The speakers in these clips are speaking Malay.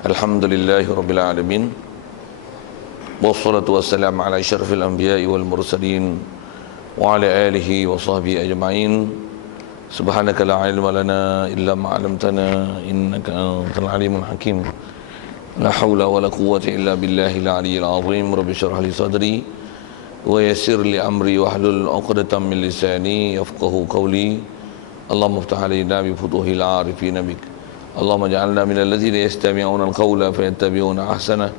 Alhamdulillahi Rabbil Alamin. Wassalatu wassalamu ala asyrafil anbiya'i wal mursalin wa ala alihi wa sahbihi ajma'in. Subhanaka la ilma lana illa ma 'allamtana innaka antal alimul hakim. La haula wa la quwwata illa billahil aliyyil azim. Rabbi shrah li sadri wa yassir li amri wahlul 'uqdatam min lisani yafqahu qawli. Allahumma iftah 'alaina bi futuhil 'arifin bik. Allahumma ja'alna minal ladzina yastami'una al-qawla fayattabi'una ahsana.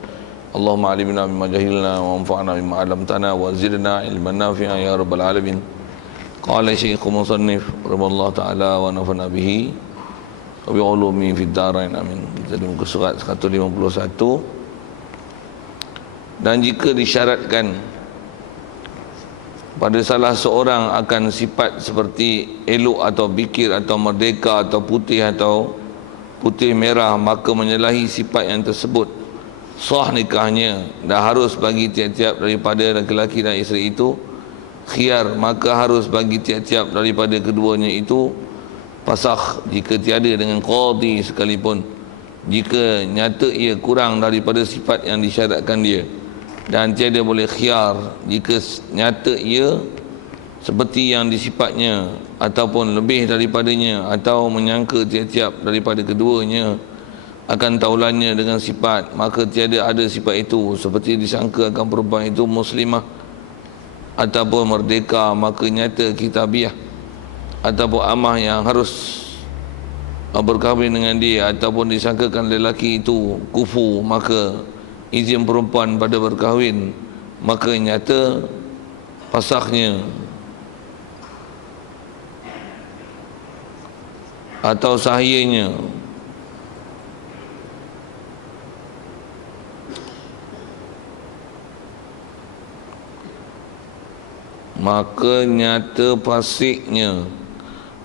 Allahumma 'allimna mimma jahilna wa anfa'na mimma 'allamtana wa zidna ilman nafi'an ya rabbal alamin. Qala Syekh Musannif rahimallahu ta'ala wa nafa'na bihi wa bi ulumi fid dharain amin. Kita di muka surat 151. Dan jika disyaratkan pada salah seorang akan sifat seperti elok atau bikir atau merdeka atau putih merah, maka menyalahi sifat yang tersebut sah nikahnya, dan harus bagi tiap-tiap daripada lelaki dan isteri itu khiyar, maka harus bagi tiap-tiap daripada keduanya itu fasakh jika tiada dengan qadhi sekalipun, jika nyata ia kurang daripada sifat yang disyaratkan dia, dan tiada boleh khiyar jika nyata ia seperti yang disifatnya ataupun lebih daripadanya, atau menyangka tiap-tiap daripada keduanya akan taulannya dengan sifat, maka tiada ada sifat itu seperti disangka akan perempuan itu muslimah ataupun merdeka, maka nyata kitabiah ataupun amah yang harus berkahwin dengan dia, ataupun disangkakan lelaki itu kufu, maka izin perempuan pada berkahwin, maka nyata pasakhnya atau sahihnya maka nyata fasiknya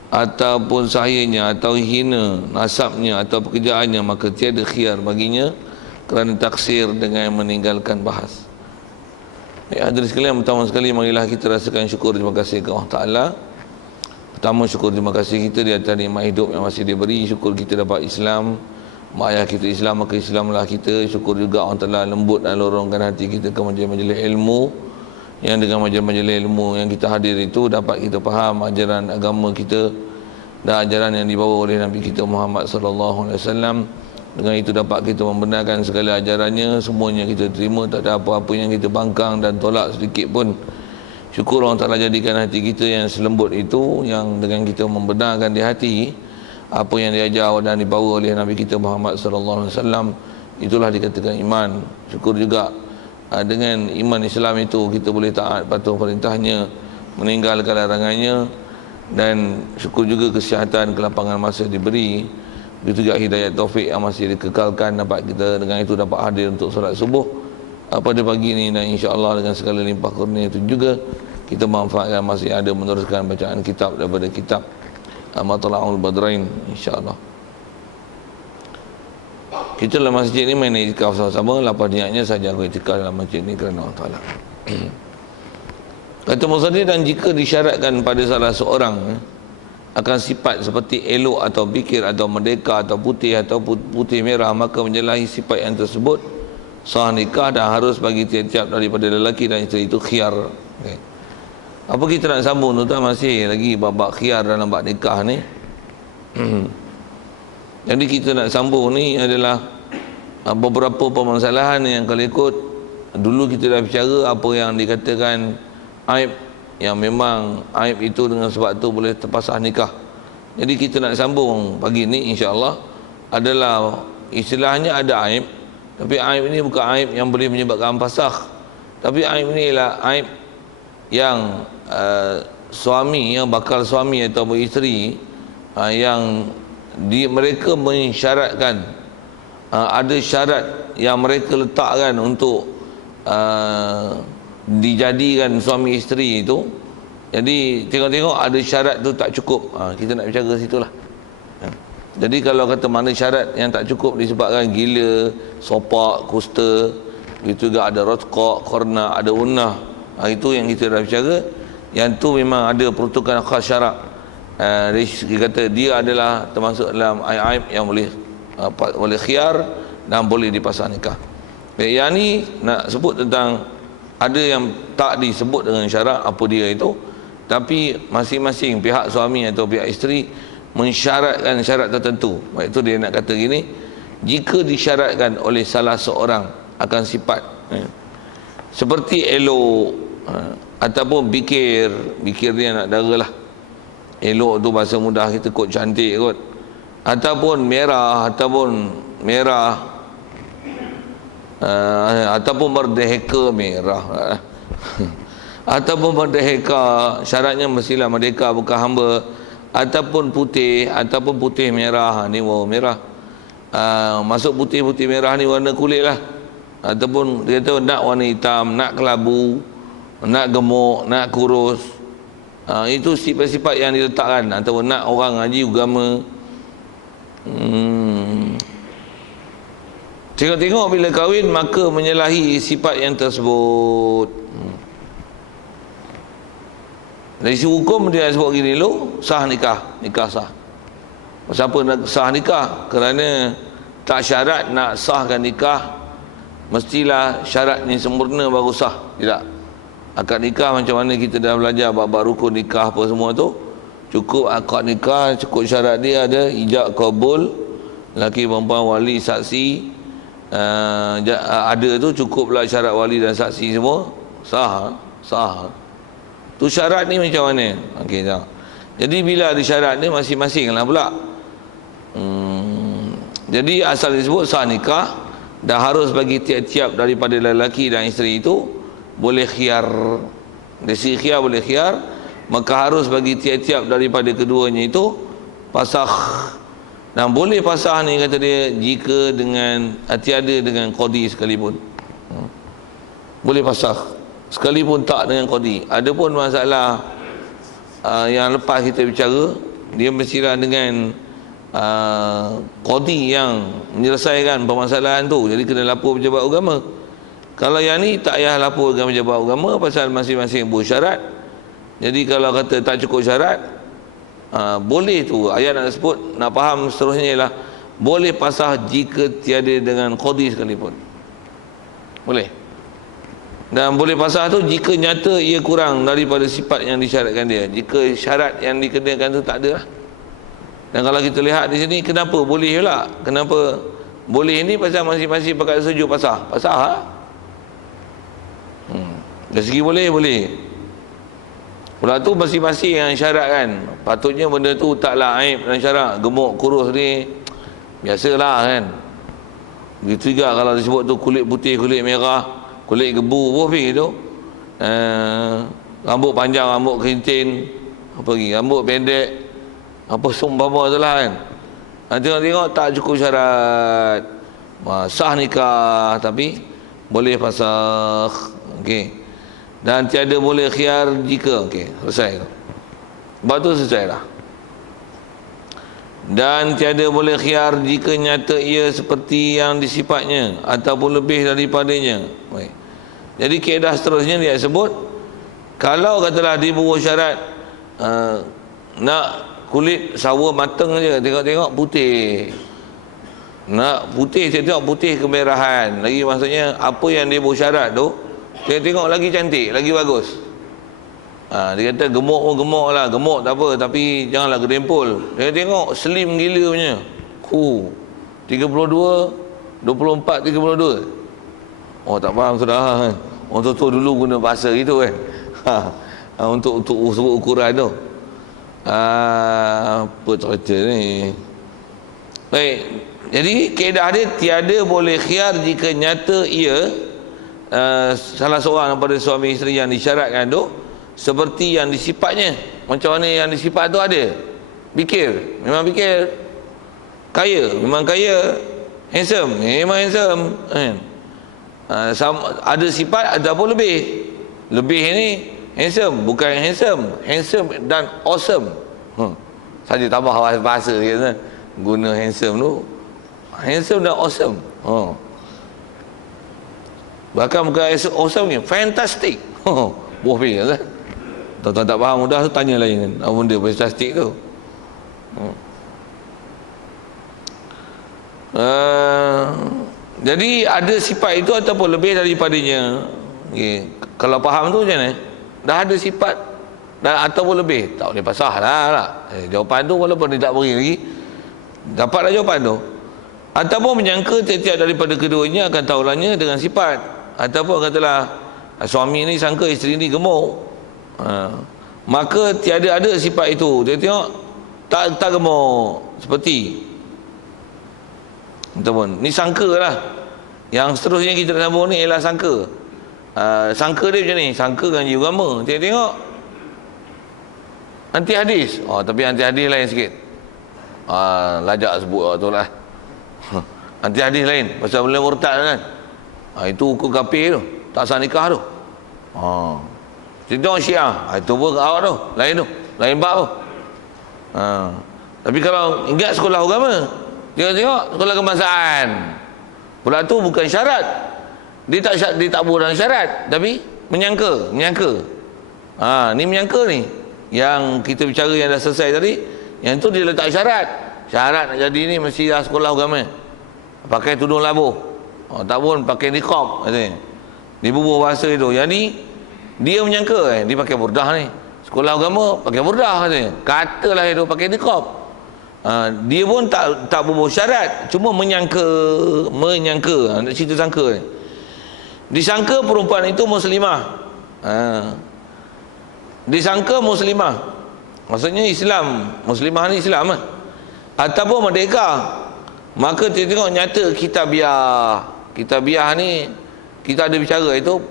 ataupun sahihnya atau hina nasabnya atau pekerjaannya, maka tiada khiyar baginya kerana taksir dengan meninggalkan bahas. Hadirin sekalian, pertama sekali marilah kita rasakan syukur terima kasih kepada Allah Ta'ala. Pertama, syukur terima kasih kita di atas nikmat hidup yang masih diberi. Syukur kita dapat Islam, mak ayah kita Islam, maka Islamlah kita. Syukur juga Allah Ta'ala lembut dan lorongkan hati kita ke majlis-majlis ilmu, yang dengan majlis-majlis ilmu yang kita hadir itu dapat kita faham ajaran agama kita dan ajaran yang dibawa oleh Nabi kita Muhammad sallallahu alaihi wasallam. Dengan itu dapat kita membenarkan segala ajarannya, semuanya kita terima, tak ada apa-apa yang kita bangkang dan tolak sedikit pun. Syukur Allah Ta'ala jadikan hati kita yang selembut itu, yang dengan kita membenarkan di hati apa yang diajar dan dibawa oleh Nabi kita Muhammad sallallahu alaihi wasallam, itulah dikatakan iman. Syukur juga dengan iman Islam itu kita boleh taat patuh perintahnya, meninggalkan larangannya, dan syukur juga kesihatan, kelapangan masa diberi, begitu juga hidayah taufik yang masih dikekalkan, dapat kita dengan itu dapat hadir untuk solat subuh pada pagi ini, dan insya-Allah dengan segala limpah kurnia itu juga kita manfaatkan masih ada meneruskan bacaan kitab daripada kitab Matla'ul Badrain insya-Allah. Kita dalam masjid ni main iktikaf sama-sama, lepas niatnya saja aku iktikaf dalam masjid ni kerana Allah Ta'ala. Kata Musannif, dan jika disyaratkan pada salah seorang akan sifat seperti elok atau bikir atau merdeka atau putih merah, maka menyalahi sifat yang tersebut sah nikah, dan harus bagi tiap-tiap daripada lelaki dan isteri itu khiyar. Okay. Apa kita nak sambung tu, masih lagi bab khiyar dalam bab nikah ni. Jadi kita nak sambung ni adalah beberapa permasalahan yang kalau ikut dulu kita dah bicara apa yang dikatakan aib, yang memang aib itu dengan sebab tu boleh terpasah nikah. Jadi kita nak sambung pagi ni insya-Allah adalah istilahnya ada aib, tapi aib ini bukan aib yang boleh menyebabkan fasakh, tapi aib ni ialah aib yang suami, yang bakal suami atau isteri yang mereka mensyaratkan, ada syarat yang mereka letakkan untuk dijadikan suami isteri itu. Jadi tengok-tengok ada syarat tu tak cukup, kita nak bicara situlah. Jadi kalau kata mana syarat yang tak cukup disebabkan gila, sopak, kusta, itu juga ada rotqaq, korna, ada unnah, itu yang kita dah bicara. Yang tu memang ada peruntukan khas syarak. Dia kata dia adalah termasuk dalam aib-aib yang boleh khiyar, dan boleh dipasang nikah. Yang ni nak sebut tentang ada yang tak disebut dengan syarat apa dia itu, tapi masing-masing pihak suami atau pihak isteri mensyaratkan syarat tertentu. Baik itu dia nak kata gini, jika disyaratkan oleh salah seorang akan sifat seperti elok ataupun bikir dia nak dara lah, elok tu bahasa mudah kita kot cantik kot, ataupun merah ataupun merdeka merah ataupun merdeka, syaratnya mestilah merdeka bukan hamba, ataupun putih merah. Ni warna merah, masuk putih merah ni warna kulit lah, ataupun dia kata nak warna hitam, nak kelabu, nak gemuk, nak kurus. Itu sifat-sifat yang diletakkan, ataupun nak orang haji agama. Tengok-tengok bila kahwin maka menyalahi sifat yang tersebut. Dari sisi hukum dia sebut gini dulu, sah nikah sah. Siapa nak sah nikah? Kerana tak syarat nak sahkan nikah mestilah syarat ni sempurna baru sah. Tidak. Akad nikah macam mana kita dah belajar bab rukun nikah apa semua tu, cukup akad nikah, cukup syarat dia ada ijab kabul, lelaki perempuan wali saksi, ada tu cukup pula syarat wali dan saksi semua, sah. Tu syarat ni macam mana? Okey, jadi bila ada syarat ni masing-masing lah pula. Jadi asal disebut sah nikah, dah harus bagi tiap-tiap daripada lelaki dan isteri itu boleh khiyar. Dari segi khiyar boleh khiyar, maka harus bagi tiap-tiap daripada keduanya itu pasakh. Dan boleh pasakh ni kata dia jika dengan tiada dengan qadi sekalipun. Boleh pasakh sekalipun tak dengan qadi. Adapun masalah yang lepas kita bicara, dia mestilah dengan qadi yang menyelesaikan permasalahan tu. Jadi kena lapor pejabat agama. Kalau yang ni tak payah lapor dengan pejabat agama pasal masing-masing bersyarat. Jadi kalau kata tak cukup syarat, boleh tu. Ayat nak sebut, nak faham seterusnya ialah boleh pasah jika tiada dengan qadi sekalipun. Boleh. Dan boleh pasah tu jika nyata ia kurang daripada sifat yang disyaratkan dia. Jika syarat yang dikenakan tu tak ada lah. Dan kalau kita lihat di sini, kenapa boleh pula? Kenapa boleh ni? Pasal masing-masing pakat setuju pasah lah. Dari segi boleh. Pula tu masing-masing yang syaratkan. Patutnya benda tu taklah aib dan syarat. Gemuk, kurus ni biasalah kan. Begitu juga kalau disebut tu kulit putih, kulit merah, kulit gebu, apa tu? Rambut panjang, rambut kerintin, apa lagi? Rambut pendek, apa sumpama tu lah kan. Tengok-tengok tak cukup syarat, sah nikah, tapi boleh fasakh. Okey. Dan tiada boleh khiyar jika, okey, selesai tu. Sebab tu selesai dah. Dan tiada boleh khiyar jika nyata ia seperti yang disifatnya ataupun lebih daripadanya. Baik. Jadi kaedah seterusnya dia sebut, kalau katalah dia buat syarat nak kulit sawo matang je, tengok-tengok putih. Nak putih, tengok putih kemerahan. Lagi maksudnya apa yang dia buat syarat tu, tengok lagi cantik, lagi bagus. Dia kata gemuk pun gemuk lah, gemuk tak apa, tapi janganlah gedempul. Dia tengok slim gila punya. 32, 24, 32. Oh tak faham sudah kan. Orang tua dulu guna bahasa gitu kan. Untuk sebut ukuran tu. Apa cerita ni. Baik. Jadi kaedah dia tiada boleh khiyar jika nyata ia salah seorang daripada suami isteri yang disyaratkan tu seperti yang disifatnya. Macam mana yang disifat tu ada? Bikir, memang bikir. Kaya, memang kaya. Handsome, memang handsome. Ada sifat, ada pun lebih. Lebih ni handsome, bukan handsome. Handsome dan awesome. Saja tambah bahasa dia guna handsome tu. Handsome dan awesome. Bahkan bukan awesome ni, fantastic. Buah fikir kan. Tuan-tuan tak faham mudah tu tanya lain kan. Apa benda fantastic tu? Jadi ada sifat itu ataupun lebih daripadanya. Okay. Kalau faham tu macam mana? Dah ada sifat dah ataupun lebih, tak boleh pasah lah. Jawapan tu walaupun dia tak beri lagi, dapatlah jawapan tu. Ataupun menyangka tiap-tiap daripada keduanya akan tahulannya dengan sifat. Ataupun katalah suami ni sangka isteri ni gemuk, maka tiada ada sifat itu. Dia tengok tak gemuk seperti. Ataupun ni sangka lah. Yang seterusnya kita nak sambung ni ialah sangka. Sangka dia macam ni, sangka dengan agama. Tengok anti hadis. Tapi anti hadis lain sikit. Lajak sebut tu lah. Anti hadis lain pasal boleh murtad kan. Itu hukum kafir tu, tak sah nikah tu. Tengok Syiah, itu pun awak tu, lain bab tu. Tapi kalau ingat sekolah agama, tengok sekolah kebangsaan. Pula tu bukan syarat. Dia tak buat syarat, tapi menyangka. Ni menyangka ni. Yang kita bicara yang dah selesai tadi, yang tu dia letak syarat. Syarat nak jadi ni mesti dah sekolah agama. Pakai tudung labuh. Tak pun pakai niqab katanya. Dia bubuh bahasa itu. Yang ni dia menyangka dia pakai burdah ni. Sekolah agama pakai burdah katanya. Katalah itu pakai niqab. Dia pun tak bubuh syarat, cuma menyangka. Nak cerita sangka ni. Disangka perempuan itu muslimah. Disangka muslimah. Maksudnya Islam. Muslimah ni Islam lah. Ataupun merdeka. Maka kita tengok nyata kitabiah. Kitabiah ni kita ada bicara itu.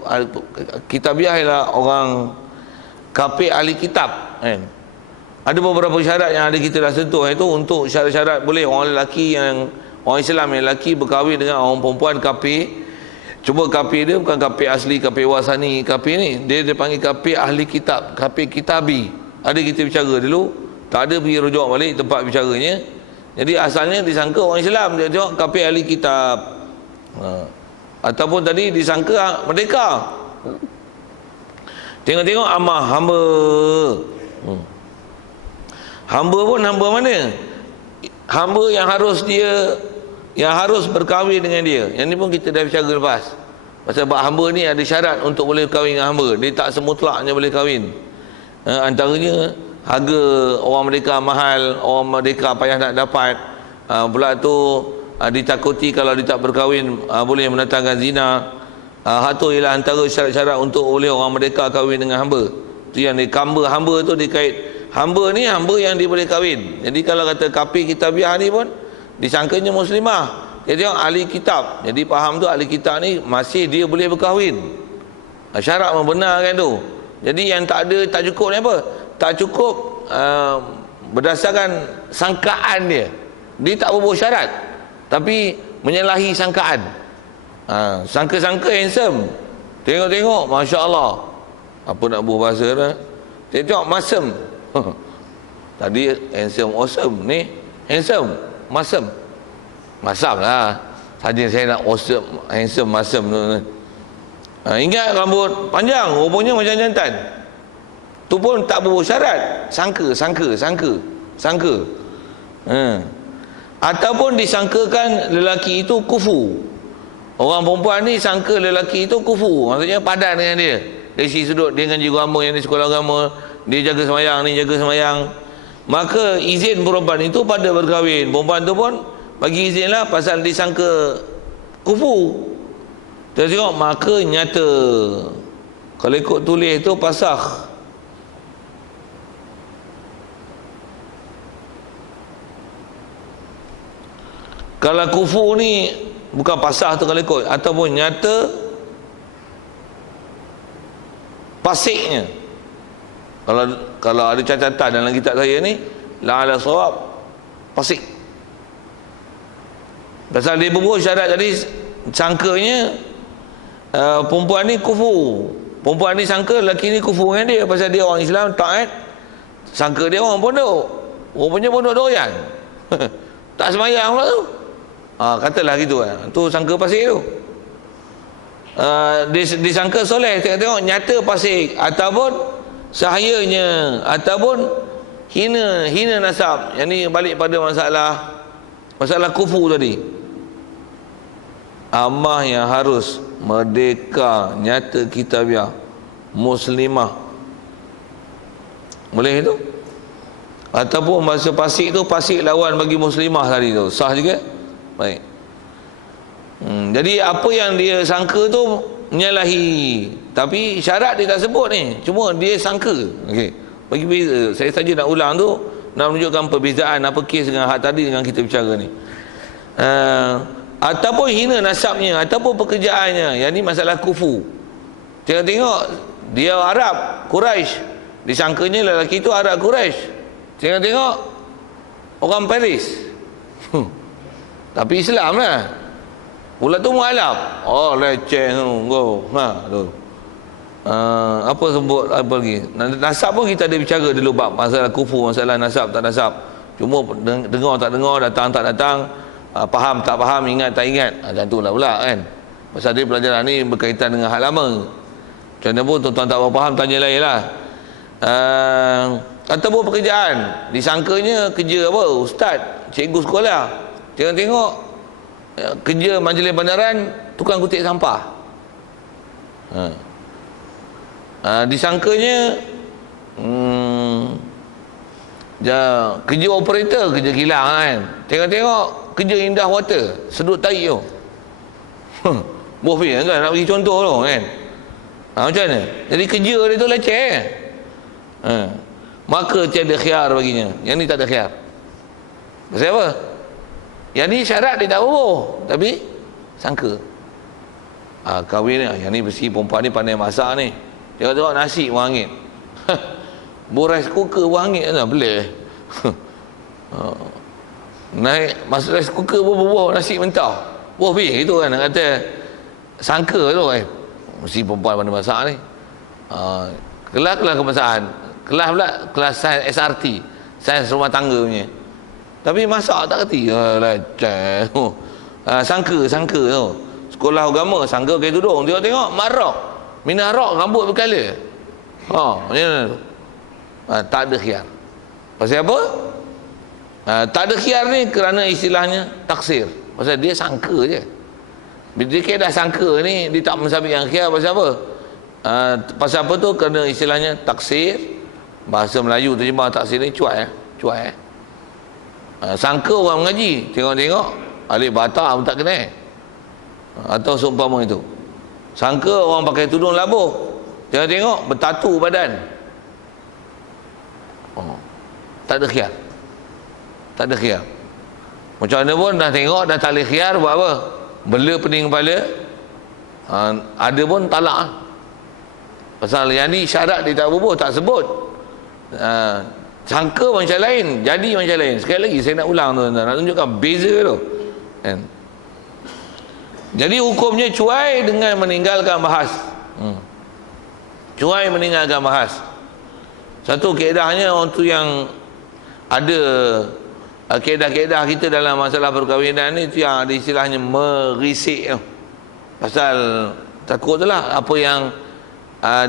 Kitabiah ialah orang kafir ahli kitab kan? Ada beberapa syarat yang ada kita dah sentuh itu. Untuk syarat-syarat boleh orang lelaki yang orang Islam yang lelaki berkahwin dengan orang perempuan kafir. Cuma kafir dia bukan kafir asli, kafir wasani. Kafir ni dia panggil kafir ahli kitab, kafir kitabi. Ada kita bicara dulu, tak ada pergi rujuk balik tempat bicaranya. Jadi asalnya disangka orang Islam, dia tengok kafir ahli kitab. Ataupun tadi disangka merdeka. Tengok-tengok amah, hamba. Hamba pun hamba mana? Hamba yang harus berkahwin dengan dia. Yang ni pun kita dah bicara lepas. Pasal hamba ni ada syarat untuk boleh kahwin dengan hamba. Dia tak semutlaknya boleh kahwin. Antaranya harga orang merdeka mahal, orang merdeka payah nak dapat. Pula tu ditakuti kalau dia tak berkahwin boleh mendatangkan zina. Hak tu ialah antara syarat-syarat untuk boleh orang merdeka kahwin dengan hamba. Tu yang hamba tu dikait. Hamba ni hamba yang dia boleh kahwin. Jadi kalau kata kafir kitabiah ni pun disangkanya muslimah. Dia tengok ahli kitab. Jadi faham tu ahli kitab ni masih dia boleh berkahwin. Syarat membenarkan tu. Jadi yang tak cukup ni apa? Tak cukup berdasarkan sangkaan dia. Dia tak berbuat syarat, tapi menyalahi sangkaan. Sangka-sangka handsome. Tengok-tengok, Masya Allah. Apa nak buat bahasa dah. Tengok masem. Tadi handsome awesome, ni handsome masem. Masam lah. Saja saya nak awesome, handsome masem tu. Ingat rambut panjang, rupanya macam jantan. Tu pun tak berbuat syarat. Sangka. Ataupun disangkakan lelaki itu kufu. Orang perempuan ni sangka lelaki itu kufu. Maksudnya padan dengan dia. Dari sisi sudut dia dengan cikgu agama, yang di sekolah agama, dia jaga semayang, ni jaga semayang. Maka izin perempuan itu pada berkahwin. Perempuan tu pun bagi izin lah pasal disangka kufu. Kita tengok maka nyata. Kalau ikut tulis itu pasah. Kalau kufu ni bukan pasah tu kalau ikut, ataupun nyata pasiknya. Kalau ada catatan dalam kitab saya ni la ala sawab pasik. Pasal dia berbuat syarat tadi sangkanya perempuan ni kufu. Perempuan ni sangka lelaki ni kufu dengan dia pasal dia orang Islam taat. Sangka dia orang pondok. Rupanya pondok doyan. Tak semayang pula tu. Katalah gitu kan. Tu sangka pasik tu. Disangka soleh, tengok nyata pasik ataupun sahayanya ataupun hina nasab. Yang ni balik pada masalah kufu tadi. amah yang harus, merdeka, nyata kitabiah, muslimah. Boleh itu? Ataupun bahasa fasik tu, fasik lawan bagi muslimah tadi tu, sah juga. Baik. Jadi apa yang dia sangka tu menyalahi, tapi syarat dia tak sebut ni, cuma dia sangka. Okey, bagi beza. Saya saja nak ulang tu, nak menunjukkan perbezaan apa kes dengan hak tadi dengan kita bicara ni. Ataupun hina nasabnya, ataupun pekerjaannya. Yang ni masalah kufu. Tengok-tengok dia Arab Quraisy, disangkanya lelaki tu Arab Quraisy. Tengok-tengok orang Paris. Tapi Islam lah. Pula tu mualaf. Oh, leceh tu. Tu. Apa sebut apa lagi? Nasab pun kita ada bicara dulu bab masalah kufu, masalah nasab tak nasab. Cuma dengar tak dengar, datang tak datang, faham tak faham, ingat tak ingat. Macam itulah pula kan. Pasal dia pelajaran ni berkaitan dengan hal lama. Macam mana pun tuan-tuan tak faham, tanya lain lah. Ataupun pekerjaan, disangkanya kerja apa? Ustaz, cikgu sekolah. Tengok-tengok kerja majlis bandaran, tukang kutip sampah. Disangkanya kerja operator, kerja kilang kan. Tengok-tengok kerja indah water, sedut tahi tu. Bofi kan, nak bagi contoh tu kan. Macam mana? Jadi kerja dia tu leceh. Maka tiada khiar baginya. Yang ni tak ada khiar. Pasal apa? Yang ni syarat dia tak apa, tapi sangka. Kahwin ni, yang ni mesti perempuan ni pandai masak ni. Tengok-tengok nasi wangi. Rice cooker wangi lah, boleh. Naik masuk rice cooker buah nasi mentah. Buah pi gitu kan, nak kata sangka tu kan. Mesti perempuan pandai masak ni. Kelas kemasakan. Kelas pula kelas sains SRT, sains rumah tangga punya. Tapi masak tak kerti. Leceh tu. Sangka tu. Sekolah agama sangka pakai tudung. Tengok marok. Minah rok rambut berkala. Macam mana tu? Tak ada khiar. Pasal apa? Tak ada khiar ni kerana istilahnya taksir. Pasal dia sangka je. Bila dia dah sangka ni, dia tak mensabitkan khiar. Pasal apa? Pasal apa tu? Kerana istilahnya taksir. Bahasa Melayu terjemah taksir ni cuai. Sangka orang mengaji, tengok-tengok alif bata pun tak kenal. Atau seumpama itu. Sangka orang pakai tudung labuh, tengok-tengok bertatu badan. Tak ada khiar. Tak ada khiar. Macam mana pun dah tengok, dah tak boleh khiar, buat apa? Bela pening kepala. Ada pun talak. Pasal yang ni syarat dia tak berubah, tak sebut. Sangka macam lain, jadi macam lain. Sekali lagi saya nak ulang tu, nak tunjukkan beza tu kan? Jadi hukumnya cuai dengan meninggalkan bahas. Cuai meninggalkan bahas. Satu kaedahnya untuk yang ada kaedah-kaedah kita dalam masalah perkahwinan ni, tu yang ada istilahnya merisik tu. Pasal takutlah apa yang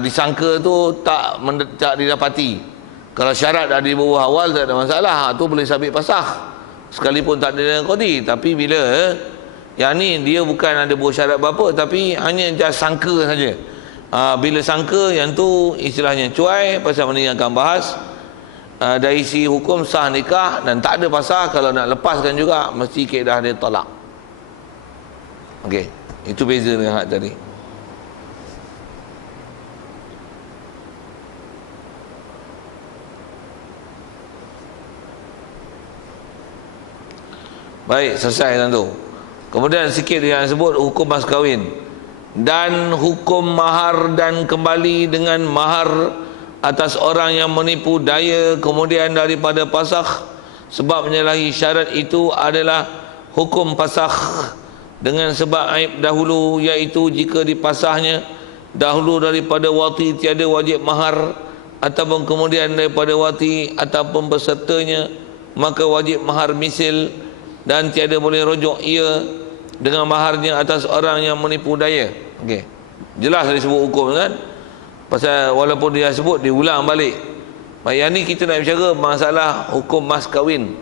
disangka tu tak didapati. Kalau syarat dah di bawah awal tak ada masalah, tu boleh sabit pasah sekalipun tak ada kodi. Tapi bila yang ni dia bukan ada buah syarat apa, tapi hanya just sangka saja. Bila sangka, yang tu istilahnya cuai, pasal meninggalkan bahas. Dari isi hukum sah nikah dan tak ada pasah. Kalau nak lepaskan juga mesti kaedah dia talak. Okey, itu beza dengan hak tadi. Baik, selesai tentu. Kemudian sikit yang sebut hukum mas kahwin dan hukum mahar dan kembali dengan mahar atas orang yang menipu daya kemudian daripada pasakh sebab menyalahi syarat itu adalah hukum pasakh dengan sebab aib dahulu, iaitu jika dipasahnya dahulu daripada wati tiada wajib mahar, ataupun kemudian daripada wati ataupun pesertanya maka wajib mahar misil dan tiada boleh rujuk ia dengan maharnya atas orang yang menipu daya. Okey, jelas disebut hukum kan. Pasal walaupun dia sebut, diulang balik. Yang ni kita nak bicara masalah hukum mas kahwin.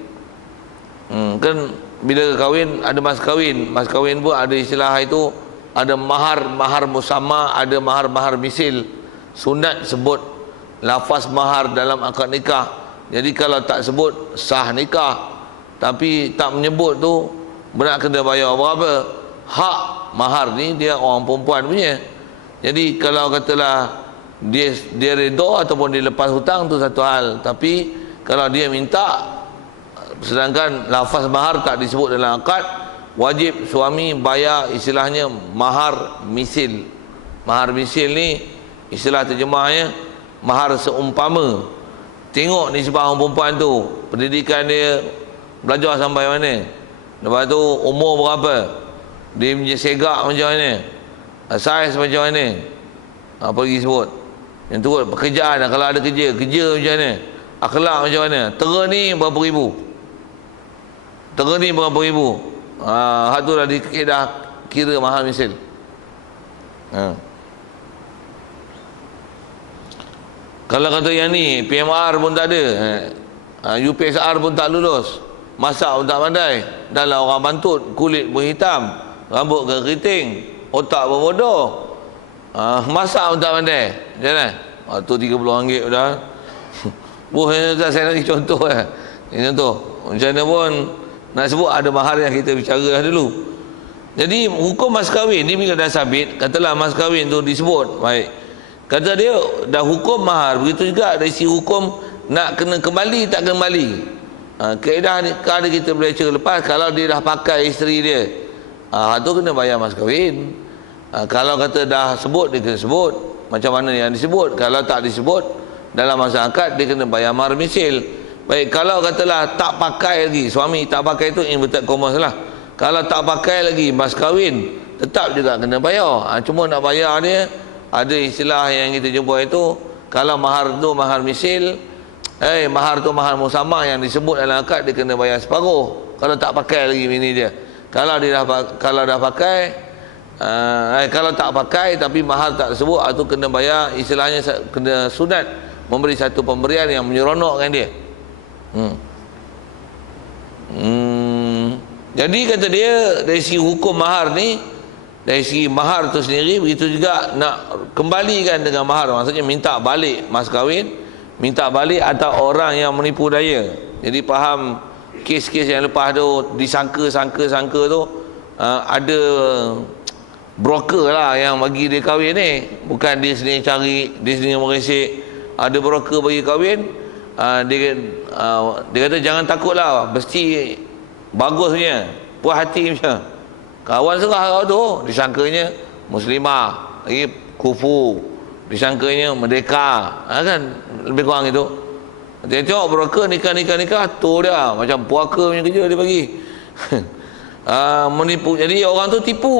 Kan bila kahwin ada mas kahwin. Mas kahwin pun ada istilah itu, ada mahar musamma, ada mahar misil. Sunat sebut lafaz mahar dalam akad nikah. Jadi kalau tak sebut sah nikah, tapi tak menyebut tu berat kena bayar berapa? Hak mahar ni dia orang perempuan punya. Jadi kalau katalah dia redha ataupun dia lepas hutang tu satu hal, tapi kalau dia minta sedangkan lafaz mahar tak disebut dalam akad, wajib suami bayar istilahnya mahar misil. Mahar misil ni istilah terjemahnya mahar seumpama. Tengok nisbah orang perempuan tu, pendidikan dia, belajar sampai mana, lepas tu umur berapa, dia punya segak macam mana, saiz macam mana, apa lagi sebut, yang tu pekerjaan, kalau ada kerja macam mana, akhlak macam mana, tera ni berapa ribu, tera ni berapa ribu, hak tu dah dah kira mahal misil. Kalau kata yang ni PMR pun tak ada, UPSR pun tak lulus, masak pun tak pandai, dah lah orang bantut, kulit pun hitam, rambut keriting, otak pun bodoh, masak pun tak pandai, macam mana? Tu RM30 dah. Saya lagi contoh contoh macam mana pun nak sebut, ada mahar yang kita bicara dulu. Jadi hukum mas kahwin ni bila dah sabit, katalah mas kahwin tu disebut baik, kata dia dah hukum mahar, begitu juga dari sisi hukum nak kena kembali tak kembali. Kaedah ni kalau kita belajar lepas, kalau dia dah pakai isteri dia, tu kena bayar mas kahwin. Kalau kata dah sebut, dia kena sebut macam mana yang disebut. Kalau tak disebut dalam masa akad, dia kena bayar mahar misil. Baik, kalau katalah tak pakai lagi, suami tak pakai itu inverted commas lah, kalau tak pakai lagi mas kahwin, tetap juga kena bayar. Cuma nak bayar dia ada istilah yang kita jumpa itu, kalau mahar tu mahar misil, mahar tu mahar musamma yang disebut dalam akad, dia kena bayar separuh kalau tak pakai lagi bini dia. Kalau dia dah pakai, kalau tak pakai tapi mahar tak sebut, itu kena bayar, istilahnya kena sunat memberi satu pemberian yang menyeronokkan dia. Jadi kata dia dari segi hukum mahar ni, dari segi mahar tu sendiri, begitu juga nak kembalikan dengan mahar, maksudnya minta balik mas kahwin, minta balik atau orang yang menipu daya. Jadi faham kes-kes yang lepas tu disangka tu, ada broker lah yang bagi dia kahwin ni, bukan dia sendiri cari, dia sendiri meresik, ada broker bagi kahwin. Dia kata jangan takutlah, mesti bagusnya, puas hati macam kawan serah kau tu, disangkanya muslimah, lagi kufu, disangkanya merdeka, kan lebih kurang itu. Dia tengok broker nikah tu dia macam puaka punya kerja dia bagi. Menipu, jadi orang tu tipu.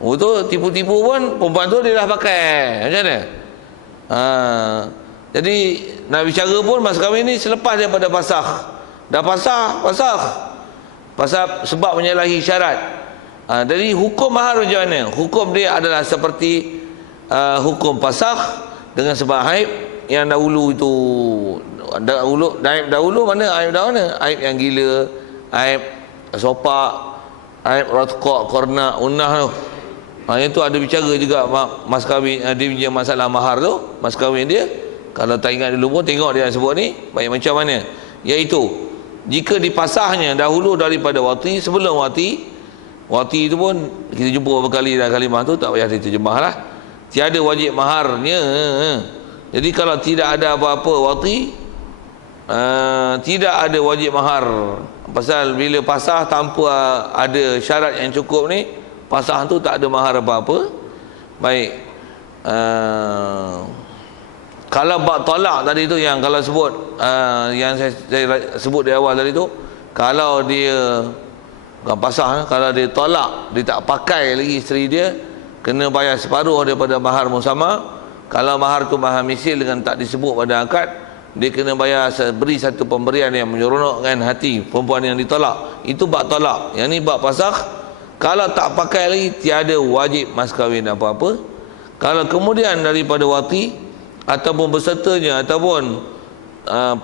Tu tipu-tipu pun perempuan tu dia dah pakai, macam mana? Jadi nak bicara pun mas kahwin ni selepas daripada pasakh, dah pasakh sebab menyalahi syarat. Dari hukum mahar macam mana? Hukum dia adalah seperti hukum pasakh dengan sebab haib yang dahulu itu. Dahulu mana aib mana? Aib yang gila, aib sopak, aib rotkok, kornak, unah tu. Yang tu ada bicara juga mas kahwin, dia punya masalah mahar tu, mas kahwin dia. Kalau tak ingat dulu pun tengok dia sebut ni baik macam mana. Iaitu jika dipasahnya dahulu daripada wati, sebelum wati itu pun kita jumpa beberapa kali dah kalimah tu, tak payah diterjemah lah, tiada wajib maharnya. Jadi kalau tidak ada apa-apa wati, tidak ada wajib mahar. Pasal bila pasah tanpa ada syarat yang cukup ni, pasah tu tak ada mahar apa-apa. Baik, kalau bab tolak tadi tu, yang kalau sebut yang saya sebut di awal tadi tu, kalau dia bukan pasah, kalau dia tolak, dia tak pakai lagi isteri dia, kena bayar separuh daripada mahar musamma. Kalau mahar tu mahar misil dengan tak disebut pada akad, dia kena bayar, beri satu pemberian yang menyeronokkan hati perempuan yang ditolak. Itu bab tolak. Yang ni bab pasakh, kalau tak pakai lagi tiada wajib mas kahwin apa-apa. Kalau kemudian daripada wati ataupun bersertanya, ataupun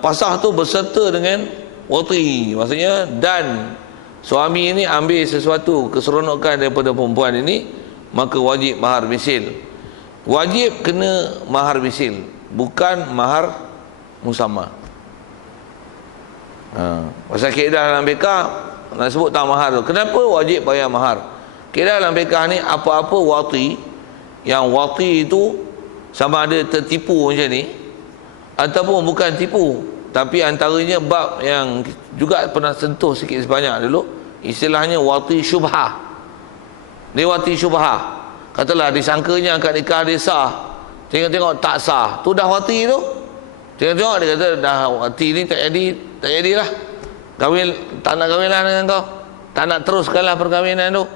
pasah tu berserta dengan wati, maksudnya dan suami ini ambil sesuatu keseronokan daripada perempuan ini, maka wajib mahar misil. Wajib kena mahar misil, bukan mahar musamma. Pasal kaedah dalam fiqah nak sebut tak mahar tu. Kenapa wajib bayar mahar? Kaedah dalam fiqah ni, apa-apa wati, yang wati itu sama ada tertipu macam ni ataupun bukan tipu, tapi antaranya bab yang juga pernah sentuh sikit sebanyak dulu, istilahnya wati syubhah. Dia wati syubhah. Katalah disangkanya akad nikah dia sah, tengok-tengok tak sah, tu dah wati tu. Tengok-tengok dia kata dah wati ni tak jadilah kahwin, tak nak kahwin lah dengan kau, tak nak teruskanlah perkahwinan tu.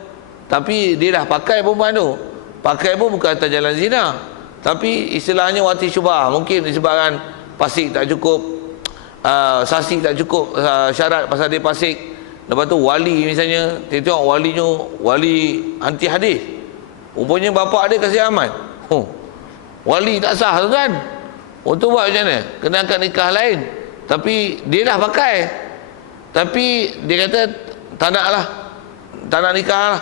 Tapi dia dah pakai perempuan tu, pakai pun bukan atas jalan zina, tapi istilahnya wati syubhah. Mungkin disebabkan pasik tak cukup, saksi tak cukup, syarat pasal dia pasik. Lepas tu wali misalnya, tengok walinya wali anti hadis, rupanya bapak dia kasih aman. Wali tak sah tu kan. Tu buat macam mana? Kena akad nikah lain, tapi dia dah pakai, tapi dia kata tak nak lah, tak nak nikah lah.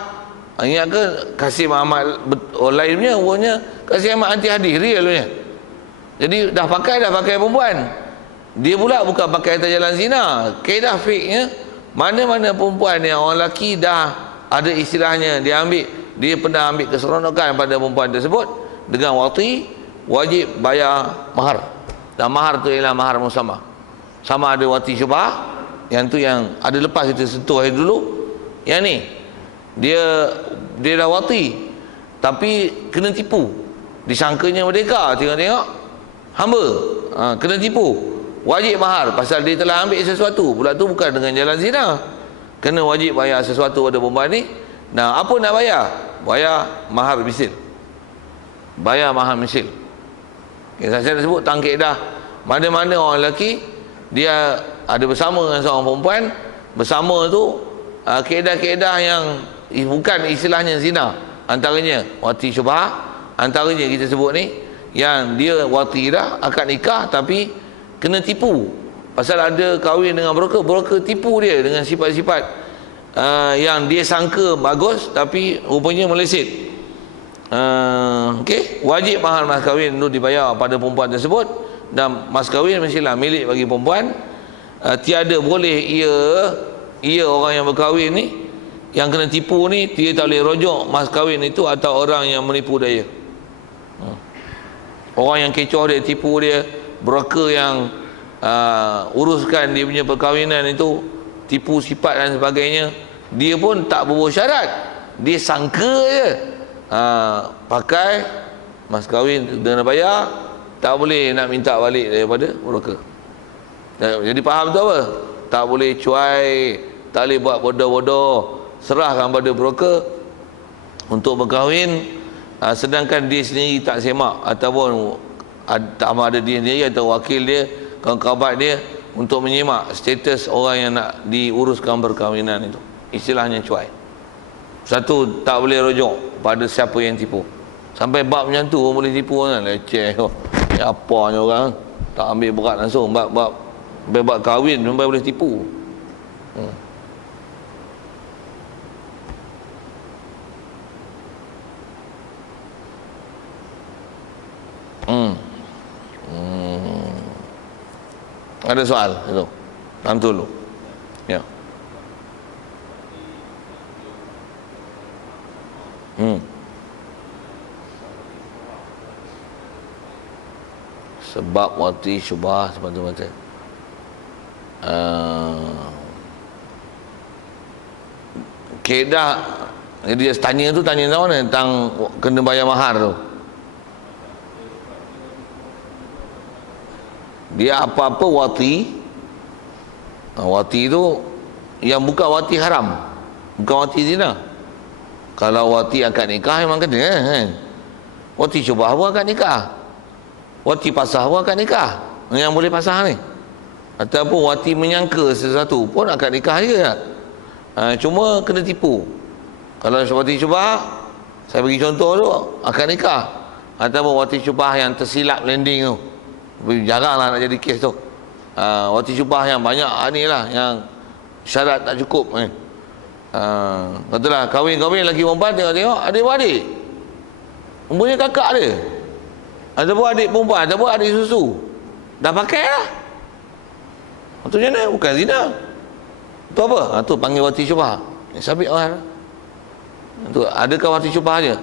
Ingat ke kasih Muhammad lain punya, rupanya kasih aman anti hadis real punya. Jadi dah pakai perempuan, dia pula bukan pakai atas jalan zina. Kaedah fiqhnya, mana-mana perempuan yang orang lelaki dah ada istilahnya, dia pernah ambil keseronokan pada perempuan tersebut dengan wati, wajib bayar mahar. Dan mahar tu ialah mahar musamma. Sama ada wati syubhah, yang tu yang ada lepas kita sentuh hari dulu. Yang ni dia dah wati, tapi kena tipu, disangkanya merdeka, tengok-tengok hamba, kena tipu. Wajib mahar pasal dia telah ambil sesuatu, pula tu bukan dengan jalan zina. Kena wajib bayar sesuatu pada perempuan ni. Nah, apa nak bayar? Bayar mahar misil. Bayar mahar misil. Okay, saya dah sebut tentang kaedah, mana-mana orang lelaki dia ada bersama dengan seorang perempuan, bersama tu kaedah-kaedah yang bukan istilahnya zina. Antaranya wati syubhah, antaranya kita sebut ni yang dia wati dah akad nikah, tapi kena tipu. Pasal ada kahwin dengan broker tipu dia dengan sifat-sifat yang dia sangka bagus, tapi rupanya meleset. Okey, wajib mahar mas kahwin itu dibayar pada perempuan tersebut, dan mas kahwin mestilah milik bagi perempuan. Tiada boleh ia orang yang berkahwin ni, yang kena tipu ni, dia tak boleh rujuk mas kahwin itu atau orang yang menipu daya. Orang yang kecoh dia, tipu dia, broker yang uruskan dia punya perkahwinan itu, tipu sifat dan sebagainya, dia pun tak berbuat syarat, dia sangka je, pakai mas kahwin dengan bayar, tak boleh nak minta balik daripada broker. Jadi faham tu apa? Tak boleh cuai, tak boleh buat bodoh-bodoh, serahkan pada broker untuk berkahwin, sedangkan dia sendiri tak semak, ataupun tak ada dia sendiri atau wakil dia, kawan-kawan dia untuk menyimak status orang yang nak diuruskan perkahwinan itu. Istilahnya cuai. Satu, tak boleh rujuk pada siapa yang tipu. Sampai bab macam tu orang boleh tipu kan, leceh. Apanya orang tak ambil berat langsung, bab kahwin sampai boleh tipu. Ada soal itu? Tahan dulu. Ya. Sebab wati syubhah semata-mata. Kaedah, dia tanya tentang mana? Tentang kena bayar mahar tu. Dia apa-apa wati, wati tu yang bukan wati haram, bukan wati zina. Kalau wati akad nikah memang kena kan. Wati syubhah pun akad nikah, wati pasah pun akad nikah, yang boleh pasah ni. Ataupun wati menyangka sesuatu pun akad nikah juga. Cuma kena tipu. Kalau wati syubhah, saya bagi contoh tu, akad nikah. Ataupun wati syubhah yang tersilap landing tu, jaranglah nak jadi kes tu. Wati syubhah yang banyak ni lah, yang syarat tak cukup Katalah kahwin-kahwin lelaki perempuan, tengok-tengok adik-beradik. Umpunya kakak dia. Ataupun adik perempuan, ataupun adik susu. Dah pakai lah. Itu macam mana? Bukan zina. Itu apa? Itu panggil wati syubhah. Sabit orang. Itu adakah wati syubhah je?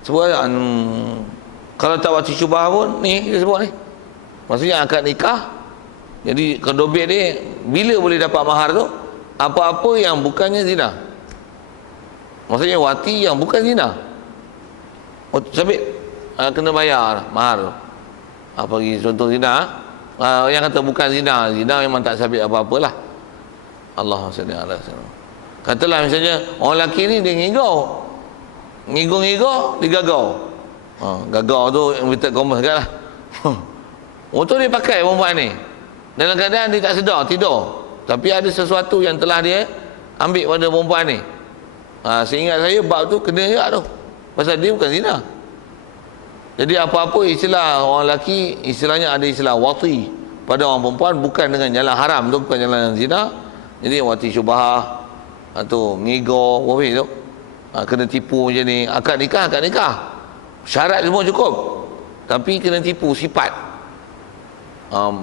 Sebut kalau tak wati syubhah pun, ni dia sebut ni. Maksudnya akad nikah. Jadi kedobit dia, bila boleh dapat mahar tu? Apa-apa yang bukannya zina. Maksudnya wati yang bukan zina. Sabit kena bayar mahar tu. Bagi contoh zina, yang kata bukan zina, zina memang tak sabit apa-apalah. Allah SWT. Katalah misalnya orang lelaki ni dia ngigau, ngigau-ngigau, dia gagau. Gagau tu inverted commas kan lah. Untuk dia pakai perempuan ni dalam keadaan dia tak sedar, tidur, tapi ada sesuatu yang telah dia ambil pada perempuan ni. Seingat saya bab tu kena juga tu, pasal dia bukan zina. Jadi apa-apa istilah orang lelaki, istilahnya ada istilah wati pada orang perempuan, bukan dengan jalan haram tu, bukan jalan zina. Jadi wati syubhah atau ngigo tu, kena tipu macam ni. Akad nikah syarat semua cukup, tapi kena tipu sifat,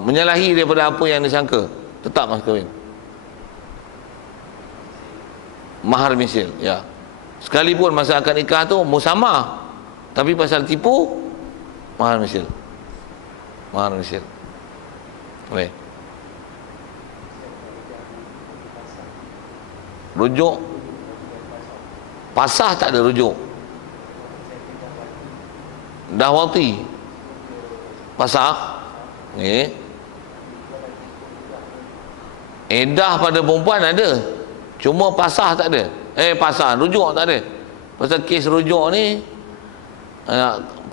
menyalahi daripada apa yang disangka, tetap mas kahwin. Mahar misil, ya. Sekalipun masa akad nikah tu musamah, tapi pasal tipu, mahar misil. Mahar misil. Boleh. Rujuk pasah tak ada rujuk. Dah wati pasah ni. Edah pada perempuan ada, cuma pasah tak ada. Pasah rujuk tak ada. Pasal kes rujuk ni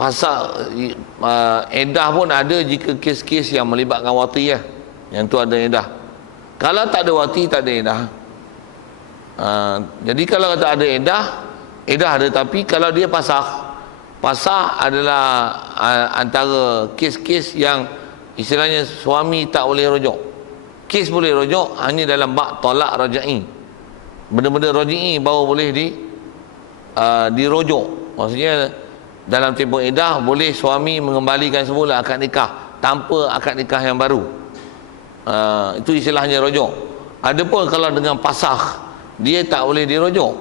pasal edah pun ada jika kes-kes yang melibatkan wati lah. Yang tu ada edah. Kalau tak ada wati, tak ada edah. Jadi kalau tak ada edah ada, tapi kalau dia pasah adalah antara kes-kes yang istilahnya suami tak boleh rujuk. Kes boleh rujuk hanya dalam bab tolak raja'i. Benda-benda raja'i baru boleh dirujuk. Maksudnya dalam tempoh edah boleh suami mengembalikan semula akad nikah tanpa akad nikah yang baru. Itu istilahnya rujuk. Adapun kalau dengan pasah, dia tak boleh dirujuk.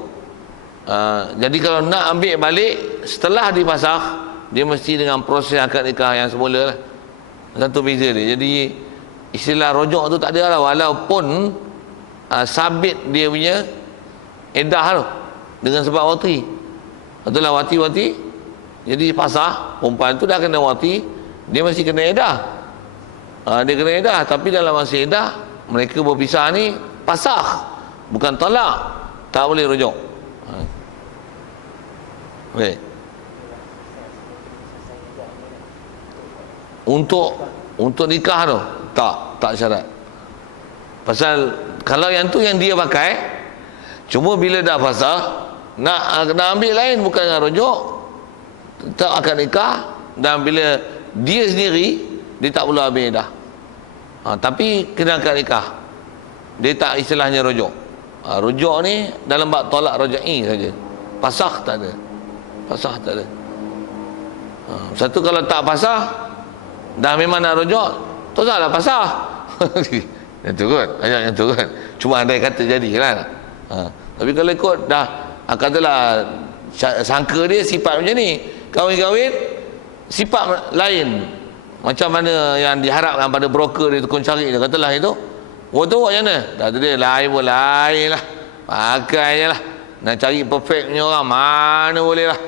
Jadi kalau nak ambil balik setelah dipasah, dia mesti dengan proses akad nikah yang semula lah. Satu beza dia. Jadi istilah rujuk tu tak ada lah, walaupun sabit dia punya edah tu dengan sebab wati. Itulah wati. Jadi pasah, perempuan tu dah kena wati, dia mesti kena edah. Dia kena edah, tapi dalam masa edah mereka berpisah ni pasah, bukan talak. Tak boleh rujuk. Okey. Untuk nikah tu tak syarat. Pasal kalau yang tu yang dia pakai, cuma bila dah pasah nak ambil lain, bukan dengan rujuk, tak akan nikah. Dan bila dia sendiri, dia tak perlu ambil dah. Tapi kena akad nikah, dia tak istilahnya rujuk. Rujuk ni dalam bab tolak raja'i saja. Pasah tak ada. Satu kalau tak pasah, dah memang nak rujuk, tak salah pasah. Yang tu kot, ayat yang tu kan. Cuma andai kata jadi kan. Tapi kalau ikut dah, katalah sangka dia sifat macam ni, kahwin-kahwin sifat lain macam mana yang diharapkan pada broker dia, tukang cari dia, katalah itu. Tu macam mana? Tak ada dia, lain pun lain lah. Pakai je lah. Nak cari perfect punya orang, mana boleh lah.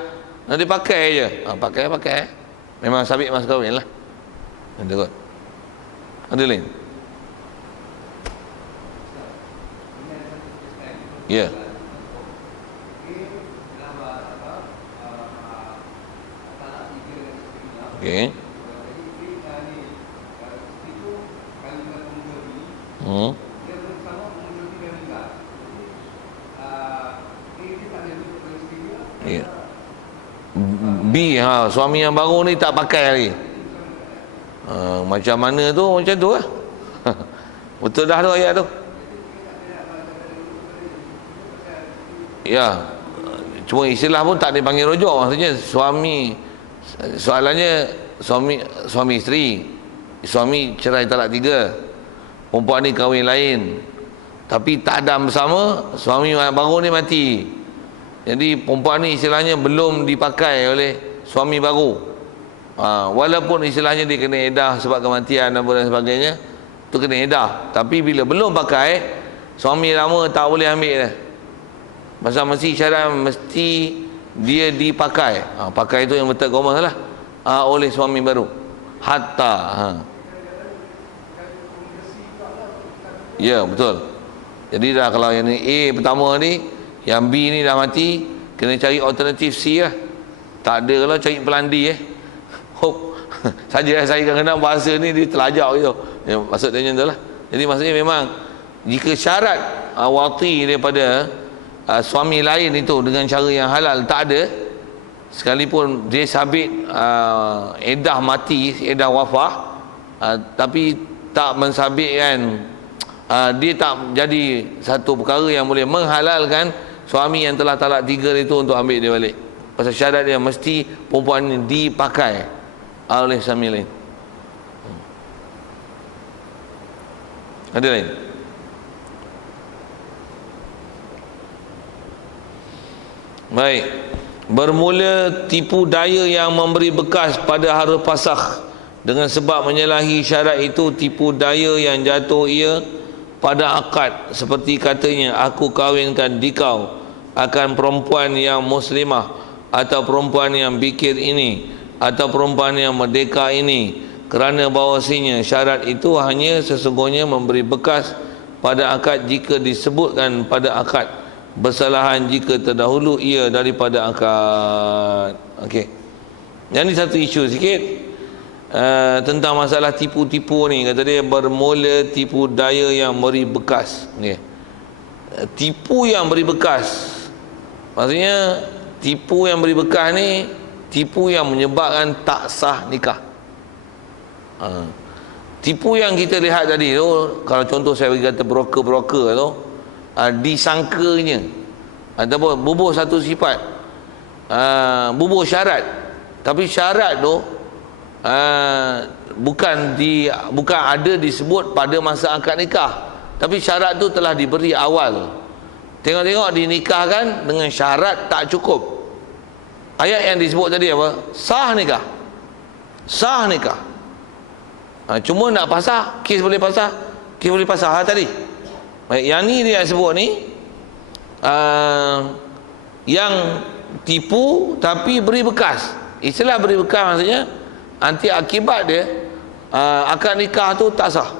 Nanti pakai je. Pakai. Memang sabit mas kahwin lah. Ada kot. Ada lain? Ya. Okey. Ya. Suami yang baru ni tak pakai lagi. Macam mana tu, macam tu lah. Betul dah tu ayat tu. Ya, cuma istilah pun tak dipanggil rujuk. Maksudnya suami, soalannya suami isteri, suami cerai talak 3, perempuan ni kahwin lain, tapi tak ada bersama, suami baru ni mati. Jadi perempuan ni istilahnya belum dipakai oleh suami baru. Walaupun istilahnya dia kena edah sebab kematian dan sebagainya, tu kena edah. Tapi bila belum pakai, suami lama tak boleh ambil dah. Pasal mesti syarat mesti dia dipakai. Pakai itu yang betul koma lah. Oleh suami baru. Hatta. Ya, betul. Jadi dah kalau yang A pertama ni, yang B ni dah mati, kena cari alternatif C lah. Tak ada kalau cari pelandi Hope. Saja saya kadang-kadang bahasa ni dia telajak gitu. Ya, maksud dia macam tu lah. Jadi maksudnya memang jika syarat wati daripada suami lain itu dengan cara yang halal tak ada, sekalipun dia sabit edah mati, edah wafah, tapi tak mensabitkan, dia tak jadi satu perkara yang boleh menghalalkan suami yang telah talak 3 itu untuk ambil dia balik. Pasal syarat dia mesti perempuan ini dipakai oleh suami lain. Ada lain? Baik. Bermula tipu daya yang memberi bekas pada hari Pasakh dengan sebab menyalahi syarat itu, tipu daya yang jatuh ia pada akad, seperti katanya, aku kahwinkan dikau akan perempuan yang muslimah, atau perempuan yang bikir ini, atau perempuan yang merdeka ini, kerana bahawasanya syarat itu hanya sesungguhnya memberi bekas pada akad jika disebutkan pada akad, bersalahan jika terdahulu ia daripada akad. Okey. Yang ni satu isu sikit tentang masalah tipu-tipu ni. Kata dia bermula tipu daya yang beri bekas. Okey. Tipu yang beri bekas, maksudnya tipu yang beri bekas ni tipu yang menyebabkan tak sah nikah. Tipu yang kita lihat tadi tu, kalau contoh saya bagi kata broker-broker tu, disangkanya ataupun bubuh satu sifat, bubuh syarat, tapi syarat tu bukan ada disebut pada masa akad nikah, tapi syarat tu telah diberi awal. Tengok-tengok dinikahkan dengan syarat tak cukup. Ayat yang disebut tadi apa? Sah nikah. Sah nikah. Cuma nak pasah, kes boleh pasah, kes boleh pasah tadi. Baik, yang ni dia sebut ni yang tipu tapi beri bekas. Istilah beri bekas maksudnya nanti akibat dia akad nikah tu tak sah.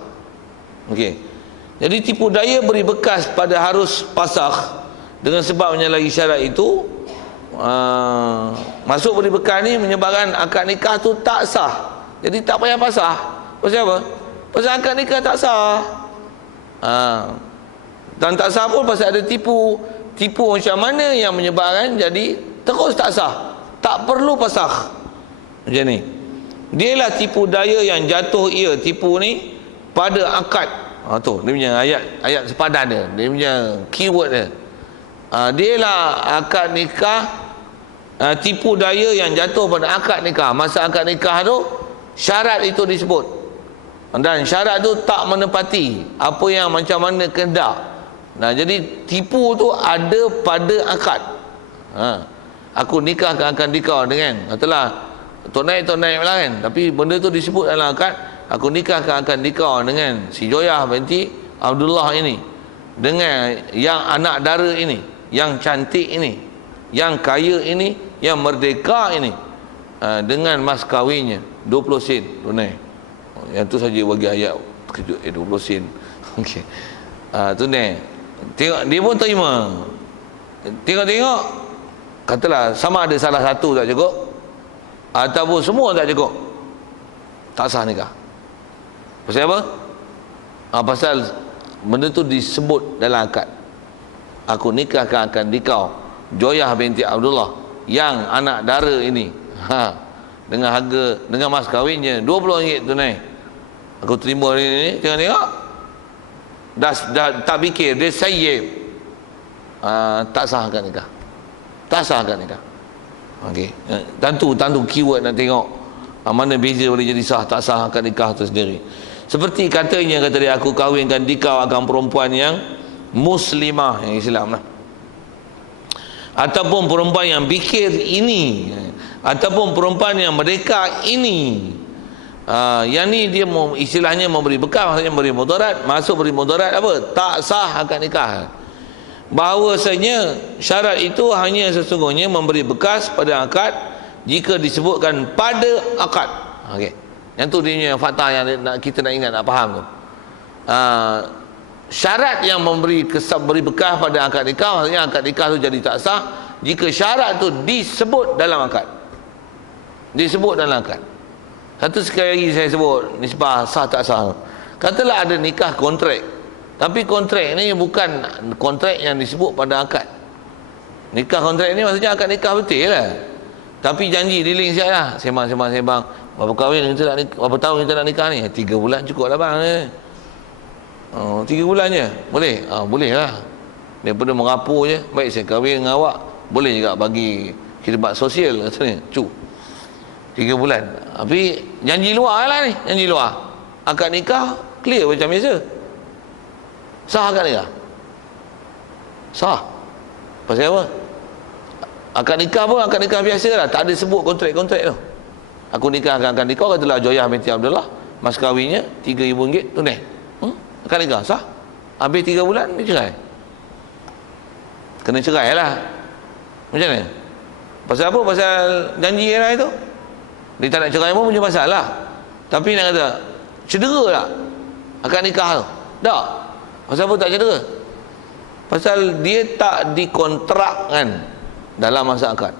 Okey. Jadi tipu daya beri bekas pada harus Pasakh dengan sebab menyalahi syarat itu, masuk beri bekas ni menyebabkan akad nikah tu tak sah. Jadi tak payah pasah. Pasal apa? Pasal akad nikah tak sah. Dan tak sah pun pasal ada tipu. Tipu macam mana yang menyebabkan jadi terus tak sah, tak perlu pasakh. Macam ni. Dialah tipu daya yang jatuh ia, tipu ni, pada akad. Tu dia punya ayat sepadan dia punya keyword dia. Dialah akad nikah, tipu daya yang jatuh pada akad nikah. Masa akad nikah tu syarat itu disebut, dan syarat tu tak menepati apa yang macam mana kehendak. Nah, jadi tipu tu ada pada akad. Aku nikah akan dikau dengan, katalah tunai lah kan, tapi benda tu disebut dalam akad, aku nikah akan dikau dengan si Joyah binti Abdullah ini, dengan yang anak dara ini, yang cantik ini, yang kaya ini, yang merdeka ini, dengan mas kahwinnya 20 sen tunai. Yang tu saja bagi ayat terkejut, 20 sen. Okey. Tunai. Tengok dia pun terima. Tengok-tengok, katalah sama ada salah satu tak cukup ataupun semua tak cukup, tak sah nikah. Pasal apa? Pasal benda tu disebut dalam akad. Aku nikahkan akan dikau Joyah binti Abdullah yang anak dara ini, dengan harga, dengan mas kahwinnya RM20 tunai. Aku terima ni. Tengok-tengok, dah tak fikir, dia sayyib. tak sah akad nikah. Tak sah akad nikah. Okey. Tentu keyword nak tengok mana beza boleh jadi sah tak sah akad nikah tu sendiri. Seperti katanya kata dia, aku kahwinkan dikau akan perempuan yang muslimah, yang Islam lah, ataupun perempuan yang bikir ini, ataupun perempuan yang merdeka ini. Yang ni dia istilahnya memberi bekal, maksudnya memberi mudarat. Masuk beri mudarat apa? Tak sah akad nikah. Bahawasanya syarat itu hanya sesungguhnya memberi bekas pada akad jika disebutkan pada akad. Okey. Yang tu dia punya fakta yang kita nak ingat, nak faham tu. Syarat yang beri bekas pada akad nikah, maksudnya akad nikah tu jadi tak sah jika syarat tu disebut dalam akad. Disebut dalam akad. Satu sekali lagi saya sebut nisbah sah tak sah. Katalah ada nikah kontrak, tapi kontrak ni bukan kontrak yang disebut pada akad. Nikah kontrak ni maksudnya akad nikah betul lah, tapi janji dealing siap lah, sembang. Berapa kahwin kita nak nikah, berapa tahun kita nak nikah ni? 3 bulan cukup lah bang. 3 bulan je boleh? Boleh lah. Daripada merapu je, baik saya kahwin dengan awak, boleh juga bagi khidmat sosial katanya. 3 bulan. Tapi janji luar lah ni, janji luar. Akad nikah clear macam biasa. Sah akad nikah? Sah. Pasal apa? Akad nikah pun akad nikah biasa lah, tak ada sebut kontrak-kontrak tu. Aku nikahkan akad nikah, katalah Joyah binti Abdullah, mas kahwinnya RM3,000 tunai. Akad nikah sah. Habis 3 bulan dia cerai. Kena cerai lah. Macam mana? Pasal apa? Pasal janji era itu. Dia tak nak cerai pun punya masalah. Tapi nak kata cedera tak akad nikah tu? Tak. Pasal apa tak cedera? Pasal dia tak dikontrakkan dalam masa akad.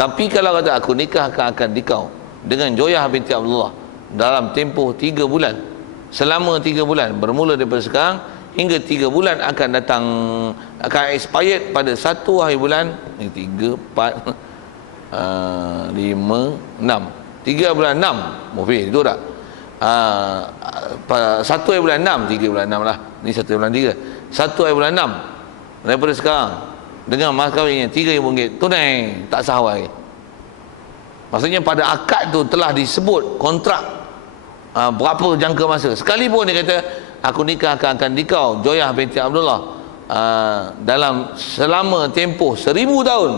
Tapi kalau kata aku nikahkan akad nikah dengan Joyah binti Abdullah dalam tempoh 3 bulan, selama 3 bulan bermula daripada sekarang hingga 3 bulan akan datang, akan expired pada 1 hari bulan 3, 4, 5, 6, 3 bulan 6 mufid itu tak? 1 hari bulan 6, 3 bulan 6 lah, ni 1 bulan 3, 1 hari bulan 6 daripada sekarang dengan mas kahwinnya RM3,000 tunai, tak sah lagi. Maksudnya pada akad tu telah disebut kontrak berapa jangka masa. Sekalipun dia kata aku nikahkan akan dikau Joyah binti Abdullah dalam selama tempoh 1000 tahun.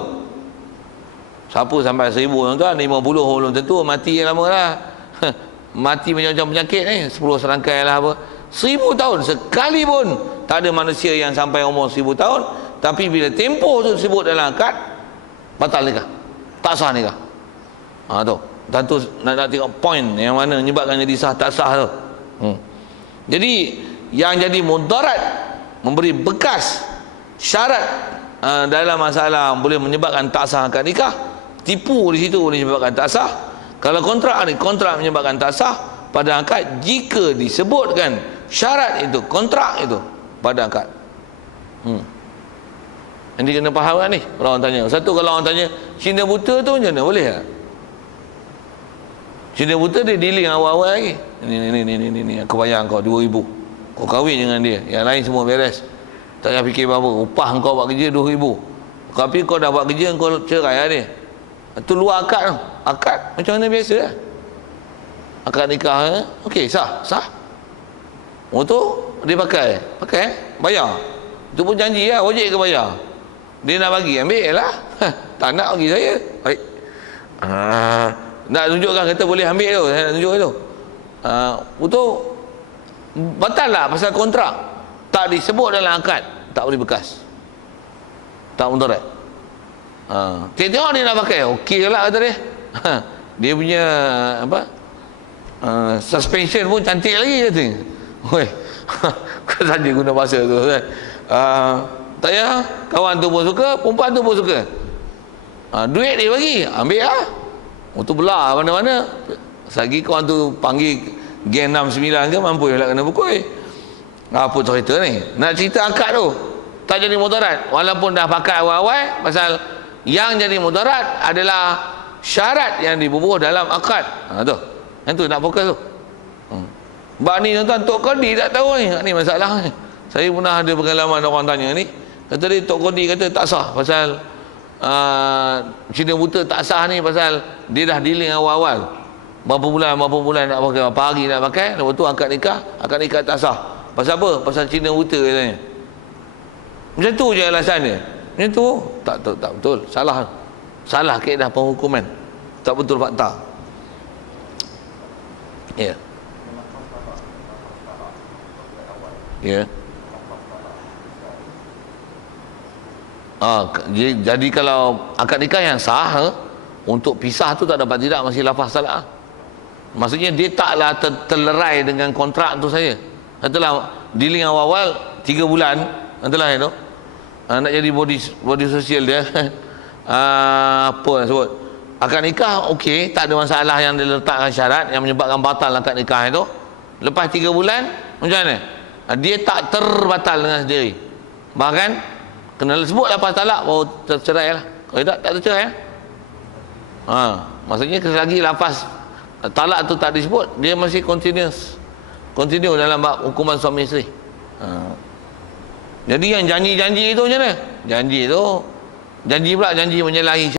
Siapa sampai 1000 tuan-tuan? 50 belum tentu, mati yang lama lah. Mati macam-macam penyakit ni, 10 serangkai lah apa. 1000 tahun sekalipun tak ada manusia yang sampai umur 1000 tahun. Tapi bila tempoh tu disebut dalam akad, batal nikah, tak sah nikah. Tu tentu nak tengok point yang mana menyebabkan jadi sah tak sah tu. Jadi yang jadi mudarat, memberi bekas syarat dalam masalah boleh menyebabkan tak sah akad nikah. Tipu di situ boleh menyebabkan tak sah. Kalau kontrak ni, kontrak menyebabkan tak sah pada akad jika disebutkan syarat itu, kontrak itu pada akad. Nanti kena faham kan ni. Orang tanya, satu kalau orang tanya Cina buta tu macam mana, boleh tak? Cina buta dia dealing awal-awal lagi. Ni aku bayar kau 2,000, kau kahwin dengan dia, yang lain semua beres, tak payah fikir apa-apa. Upah kau buat kerja 2,000, tapi kau dah buat kerja, kau cerai lah dia. Itu luar akad tu. Akad macam mana biasa lah. Akad nikah okey, sah. Tu dia pakai bayar. Itu pun janji lah, wajib ke bayar. Dia nak bagi, ambil lah. Tak nak bagi saya, baik. Nak tunjukkan kata boleh ambil tu, saya nak tunjuk tu. Itu batal lah pasal kontrak. Tak disebut dalam akad, tak boleh bekas, tak mudarat. Tengok dia nak pakai, okey lah kata dia. Dia punya apa, suspension pun cantik lagi kata. Oi, kau saja guna bahasa tu kan. Tak payah, kawan tu pun suka, perempuan tu pun suka. Duit dia bagi, ambil lah. Tu belah mana-mana. Lagi kawan tu panggil geng 69 ke, mampu lah kena pukul. Apa cerita ni? Nak cerita akad tu tak jadi mudarat, walaupun dah pakai awal-awal. Pasal yang jadi mudarat adalah syarat yang dibubuh dalam akad. Tu yang tu nak fokus tu. Bab ni tuan-tuan, Tok Qadi tak tahu ni. Ni masalah ni. Saya pernah ada pengalaman orang tanya ni. Kata dia, Tok Kodi kata tak sah pasal Cina buta tak sah ni pasal dia dah dealing awal-awal. Berapa bulan nak pakai, berapa hari nak pakai, lepas tu akad nikah tak sah. Pasal apa? Pasal Cina buta katanya. Macam tu je alasan dia. Macam tu. Tak betul. Salah kaedah penghukuman. Tak betul fakta. Ya. Ya. Jadi kalau akad nikah yang sah, untuk pisah tu tak dapat tidak, masih lafaz salah. Maksudnya dia taklah terlerai dengan kontrak tu saja. Katalah dealing awal-awal 3 bulan, katalah itu nak jadi body sosial dia apa nak sebut, akad nikah okey, tak ada masalah yang diletakkan syarat yang menyebabkan batal akad nikah itu. Lepas 3 bulan macam mana? Dia tak terbatal dengan sendiri, bahkan kena sebut lepas talak baru tercerai lah. Kalau tak tercerai lah. Maksudnya selagi lafaz talak tu tak disebut, dia masih continue dalam bab hukuman suami isteri. Jadi yang janji-janji itu macam mana? Janji pula janji menyalahi